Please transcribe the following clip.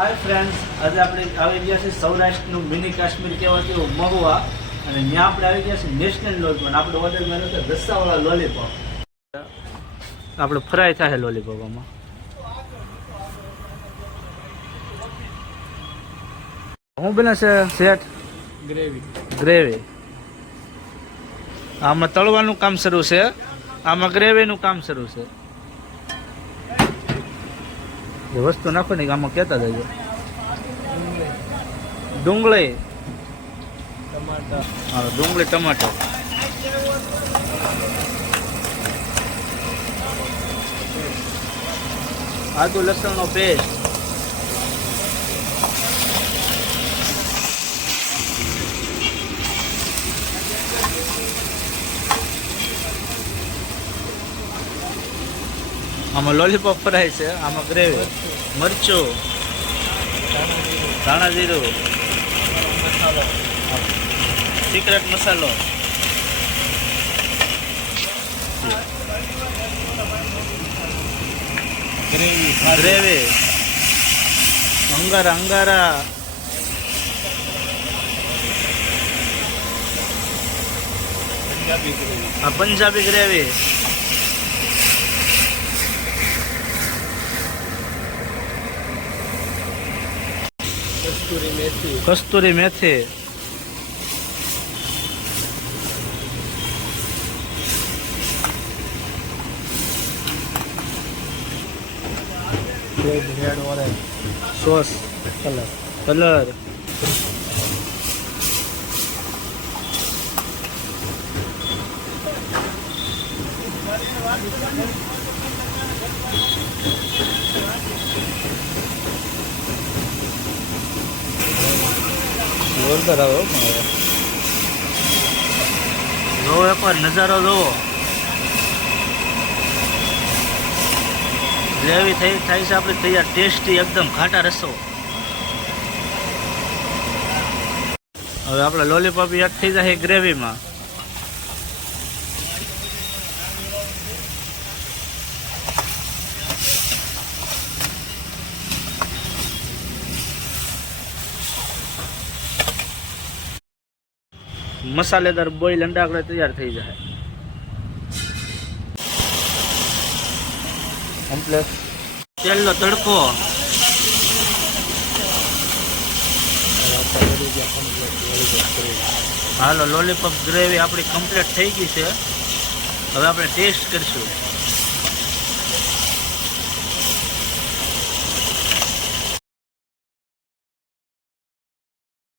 Hi friends, આજે આપણે આવી ગયા છે સૌરાષ્ટ્રનું મિની કાશ્મીર કહેવાતું મહુવા, અને ત્યાં આપણે આવી ગયા છે નેશનલ લોલીપોપ. આપણે ઓર્ડર કર્યો છે રસ્સાવાળા લોલીપોપ. આપણે ફ્રાય થાય લોલીપોપ. આમાં શું બને છે સેટ? ગ્રેવી. આમાં તળવાનું કામ શરૂ છે, આમાં ગ્રેવીનું કામ શરૂ છે. જે વસ્તુ નાખો ને આમાં કહેતા જજો. ડુંગળી, ડુંગળી, ટમાટર, આદુ લસણનો પેસ્ટ, આમાં લોલીપોપ ફ્રાય છે, આમાં ગ્રેવી, મરચું, ધાણા જીરું, સિક્રેટ મસાલો, ગ્રેવી, અંગારા અંગારા, આ પંજાબી ગ્રેવી, કસ્તુરી મેથી, સોસ, કલર, જોરદાર આવ્યો. જોવો એકવાર નજારો જોવો. ગ્રેવી થાય છે આપણે તૈયાર, ટેસ્ટી એકદમ ઘાટા રસો. હવે આપણે લોલીપોપ એડ થઈ જાય ગ્રેવીમાં. મસાલેદાર બોઇલ અંડા આપણે તૈયાર થઈ જાય. કમ્પ્લેટ તેલનો તડકો. હાલો, લોલીપોપ ગ્રેવી આપણી કમ્પ્લીટ થઈ ગઈ છે. હવે આપણે ટેસ્ટ કરીશું.